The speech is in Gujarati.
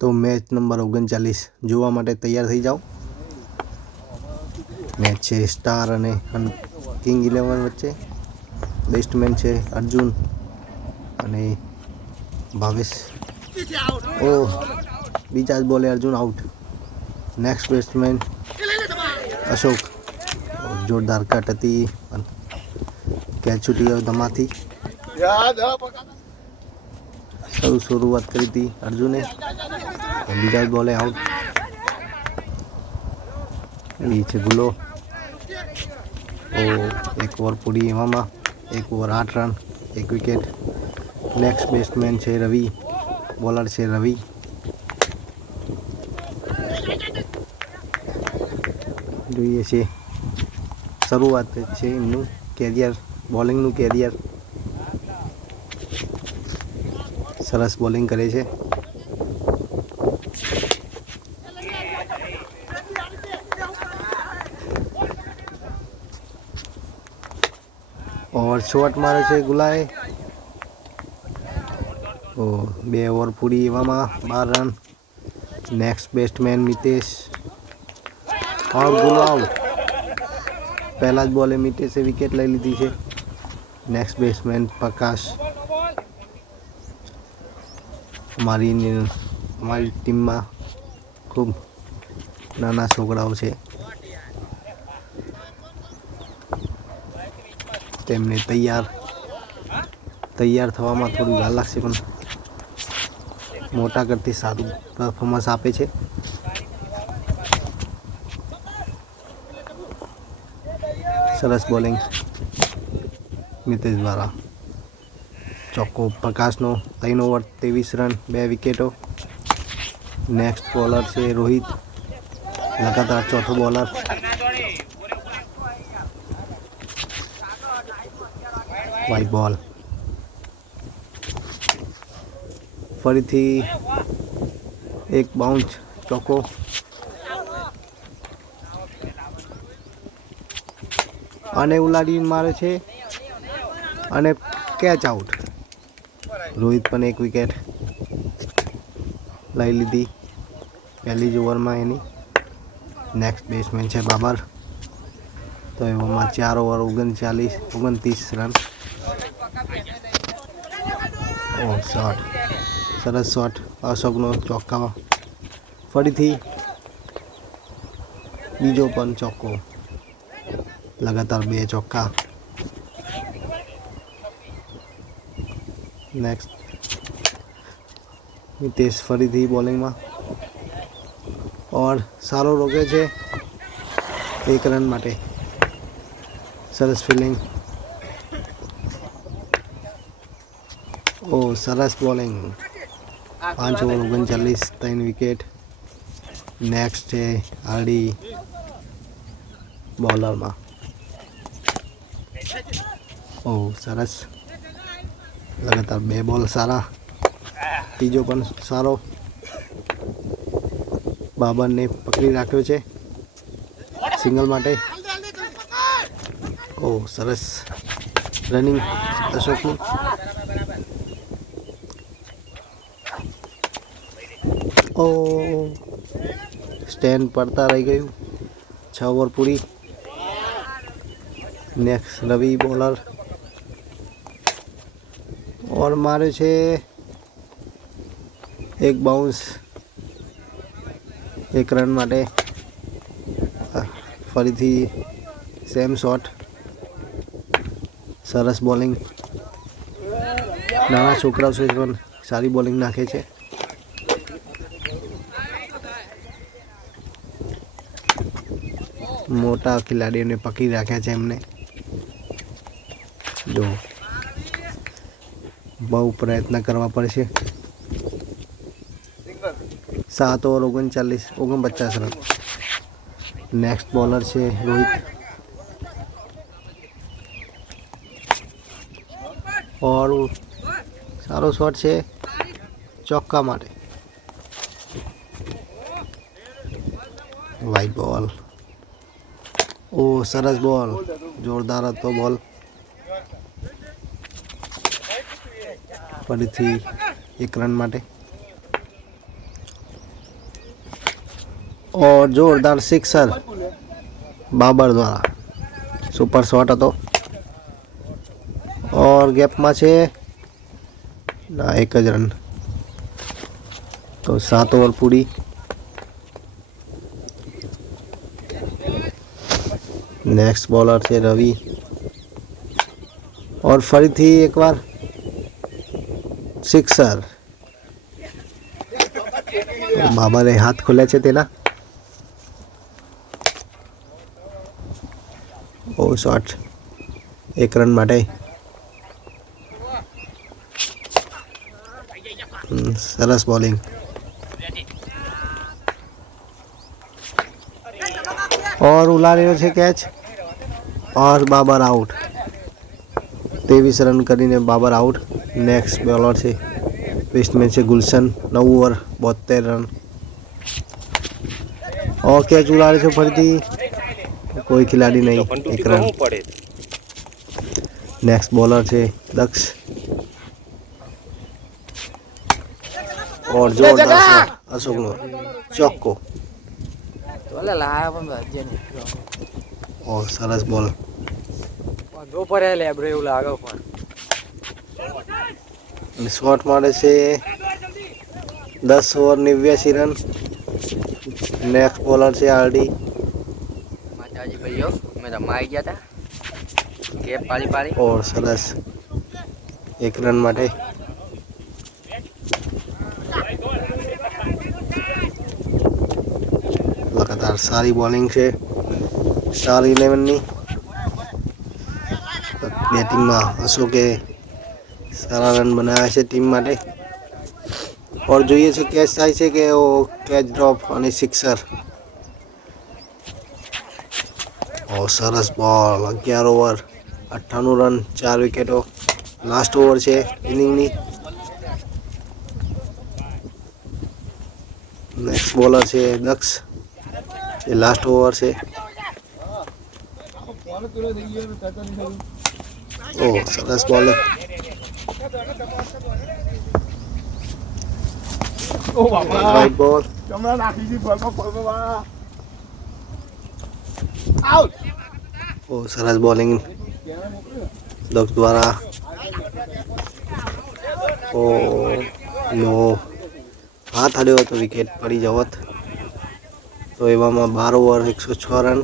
તો મેચ નંબર ઓગણચાલીસ જોવા માટે તૈયાર થઈ જાઓ. મેચ છે સ્ટાર અને કિંગ ઇલેવન વચ્ચે. બેસ્ટમેન છે અર્જુન અને ભાવેશ. ઓ બીજા જ બોલે Arjun out next batsman Ashok. જોરદાર કટ હતી કેચ છૂટી ગયો ધમાથી. શરૂ શરૂઆત કરી હતી અર્જુને જ બોલે આઉટ એ છે ગુલો એક ઓવર પૂરી એવામાં. એક ઓવર આઠ રન, એક વિકેટ. નેક્સ્ટ બેટ્સમેન છે રવિ. બોલર છે રવિ. જોઈએ છે. શરૂઆત છે એમનું કેરિયર બોલિંગનું કેરિયર સરસ બોલિંગ કરે છે ઓવર શોટ મારે છે ગુલાએ ઓ, બે ઓવર પૂરી એવામાં બાર રન. Next batsman Mitesh. ઓર ગુલાવ? પહેલા જ બોલે મિતેશે વિકેટ લઈ લીધી છે. Next batsman Prakash. અમારી અમારી ટીમમાં ખૂબ નાના છોકરાઓ છે. તેમને તૈયાર તૈયાર થવામાં થોડી વાર લાગશે, પણ મોટા કરતી સારું પરફોર્મન્સ આપે છે. સરસ બોલિંગ. મિતેશ દ્વારા ચોખ્ખો પ્રકાશનો ત્રણ ઓવર, ત્રેવીસ રન, બે વિકેટો. નેક્સ્ટ બોલર છે રોહિત. લગાતાર ચોથો બોલર વાઇટ બોલ ફરીથી એક બાઉન્સ ચોકો. અને ઉલાડી મારે છે અને કેચ આઉટ રોહિત પણ એક વિકેટ લઈ લીધી. પહેલી જ ઓવરમાં એની. નેક્સ્ટ બેટ્સમેન છે બાબર. તો એવામાં ચાર ઓવર ઓગણચાલીસ, ઓગણત્રીસ રન શોટ સરસ શોટ અશોકનો ચોક્કા ફરીથી બીજો પણ ચોક્કો. લગાતાર બે ચોક્કા. નેક્સ્ટ નિતેશ ફરીથી બોલિંગમાં. ઓર સારો રોકે છે. એક રન માટે. સરસ ફિલિંગ ઓ, સરસ બોલિંગ. પાંચ ઓવર ઓગણચાલીસ, ત્રણ વિકેટ. નેક્સ્ટ છે આરડી બોલરમાં. ઓ, સરસ. લગાતાર બે બોલ સારા. ત્રીજો પણ સારો. બાબરને પકડી રાખ્યો છે. સિંગલ માટે. ઓ, સરસ. રનિંગ અશોકનું. ઓ સ્ટેન્ડ પડતા રહી ગયું. છ ઓવર પૂરી. નેક્સ્ટ રવિ બોલર ઓર મારે છે એક બાઉન્સ એક રન માટે. ફરીથી સેમ શોટ સરસ બોલિંગ નાના છોકરાઓ છે પણ સારી બોલિંગ નાખે છે. મોટા ખેલાડીઓને પકડી રાખ્યા છે એમને. જો, બહુ પ્રયત્ન કરવા પડશે. સાત ઓવર ઓગણચાલીસ, ઓગણપચાસ રન. નેક્સ્ટ બોલર છે રોહિત. ઓર સારો શોટ છે. ચોક્કા માટે. વાઇટ બોલ ઓ, સરસ બોલ. જોરદાર હતો બોલ. ફરીથી એક રન માટે. ઓર જોરદાર સિક્સર બાબર દ્વારા. સુપર શોટ હતો. ઓર ગેપમાં છે. ના, એક જ રન તો સાત ઓવર પૂરી. નેક્સ્ટ બોલર છે રવિ ઓર ફરીથી એકવાર સિક્સર બાબરે હાથ ખોલ્યા છે તેના બહુ શોર્ટ એક રન માટે હમ, સરસ બોલિંગ ઓર ઉલાડ્યો છે કેચ ઓર બાબર આઉટ. ત્રેવીસ રન કરીને બાબર આઉટ. નેક્સ્ટ બોલર છે બેસ્ટમેન છે ગુલશન. નવ ઓવર બોતેર રન. ઓકે ચુલાડે છે ફરીથી? કોઈ ખેલાડી નહીં. એક રન. નેક્સ્ટ બોલર છે દક્ષ. ઓર જોરદાર અશોકનો. ચોક્કો. ઓ સરસ બોલ. પડે લેબ્રો એવું લાગે પણ. શોટ મારે છે દસ ઓવર નેવ્યાસી રન નેક્સ્ટ બોલર છે આરડી માતાજી ભાઈઓ અમે રમવા આવી ગયા હતા કેપ પાડી પાડી. ઓર સરસ. એક રન માટે. લગાતાર સારી બોલિંગ છે. સ્ટાર ઇલેવનની બેટિંગમાં અશોકે સારા રન બનાવ્યા છે ટીમ માટે? ઓર જોઈએ છે કેચ થાય છે કે કેચ ડ્રોપ અને સિક્સર? ઓ, સરસ બોલ. અગિયાર ઓવર, અઠ્ઠાણું રન, ચાર વિકેટો. લાસ્ટ ઓવર છે ઇનિંગની. નેક્સ્ટ બોલર છે દક્ષ. એ લાસ્ટ ઓવર છે. ઓ સરસ બોલર વ્હાઈટ બોલ ઓ સરસ બોલિંગ દક્ષ દ્વારા ઓ નો હાથ અડ્યો હતો વિકેટ પડી જવત તો એવામાં બાર ઓવર એકસો છ રન